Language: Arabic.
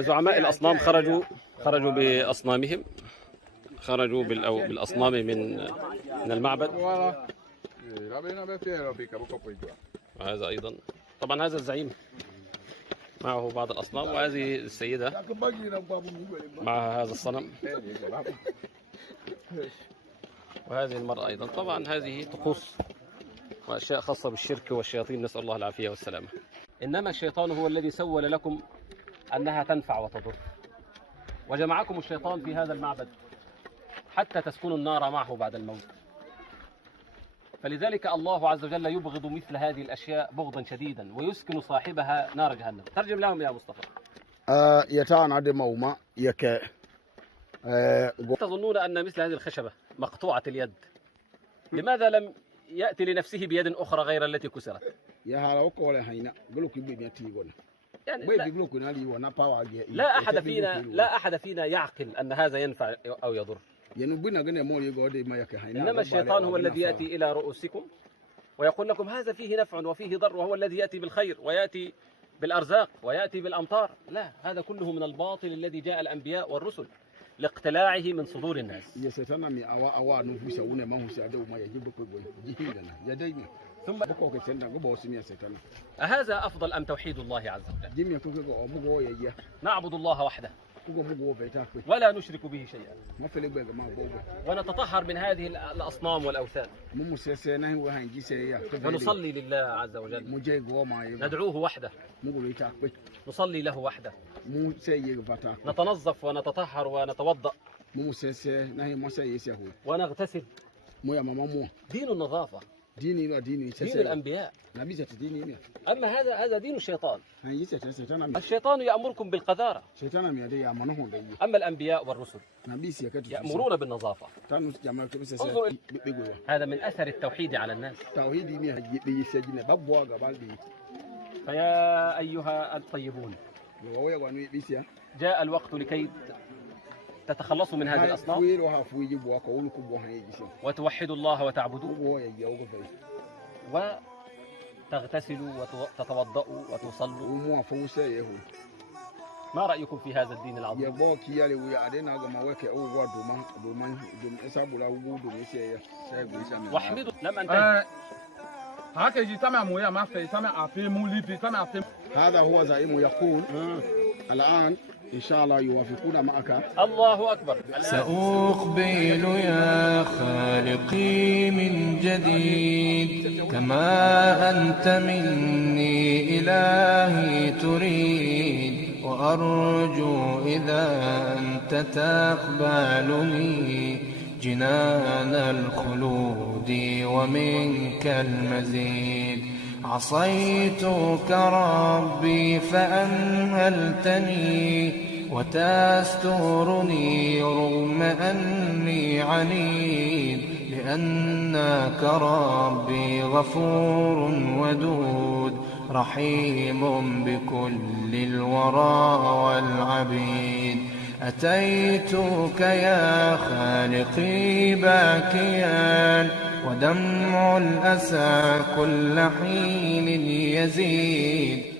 زعماء الأصنام خرجوا بأصنامهم، خرجوا بالأصنام من المعبد. وهذا أيضا طبعا هذا الزعيم معه بعض الأصنام، وهذه السيدة معها هذا الصنم، وهذه المرأة أيضا. طبعا هذه طقوس وأشياء خاصة بالشرك والشياطين، نسأل الله العافية والسلامة. إنما الشيطان هو الذي سول لكم أنها تنفع وتضر، وجمعكم الشيطان في هذا المعبد حتى تسكنوا النار معه بعد الموت. فلذلك الله عز وجل يبغض مثل هذه الأشياء بغضا شديدا، ويسكن صاحبها نار جهنم. ترجم لهم يا مصطفى. تظنون أن مثل هذه الخشبة مقطوعة اليد لماذا لم يأتي لنفسه بيد أخرى غير التي كسرت؟ يعني لا أحد فينا يعقل أن هذا ينفع أو يضر. إنما الشيطان هو الذي يأتي إلى رؤوسكم ويقول لكم هذا فيه نفع وفيه ضر، وهو الذي يأتي بالخير ويأتي بالأرزاق ويأتي بالأمطار. لا، هذا كله من الباطل الذي جاء الأنبياء والرسل لاقتلاعه من صدور الناس. ثم أهذا أفضل أم توحيد الله عز وجل؟ نعبد الله وحده ولا نشرك به شيئا، ونتطهر من هذه الأصنام والأوثان، ونصلي لله عز وجل، ندعوه وحده، نصلي له وحده، نتنظف ونتطهر ونتوضأ ونغتسل. دين النظافة، دين الأنبياء. أما هذا دين الشيطان. الشيطان يأمركم بالقذارة، أما الأنبياء والرسل يأمرون بالنظافة. هذا من أثر التوحيد على الناس. فيا أيها الطيبون، جاء الوقت لكي تتخلصوا من هذه الأصنام وتوحدوا الله وتعبدوا وتغتسلوا وتتوضأوا وتصلوا. ما رأيكم في هذا الدين العظيم؟ واحمدوا. لم أنتهي. هذا هو زعيم يقول الآن إن شاء الله يوافقون معك. الله أكبر. سأقبل يا خالقي من جديد كما أنت مني إلهي تريد، وأرجو إذا أنت تقبلني جنان الخلود ومنك المزيد. عصيتك ربي فأمهلتني وتسترني رغم أني عنيد، لأنك ربي غفور ودود رحيم بكل الورى والعبيد. أتيتك يا خالقي باكيا ودمع الأسى كل حين يزيد،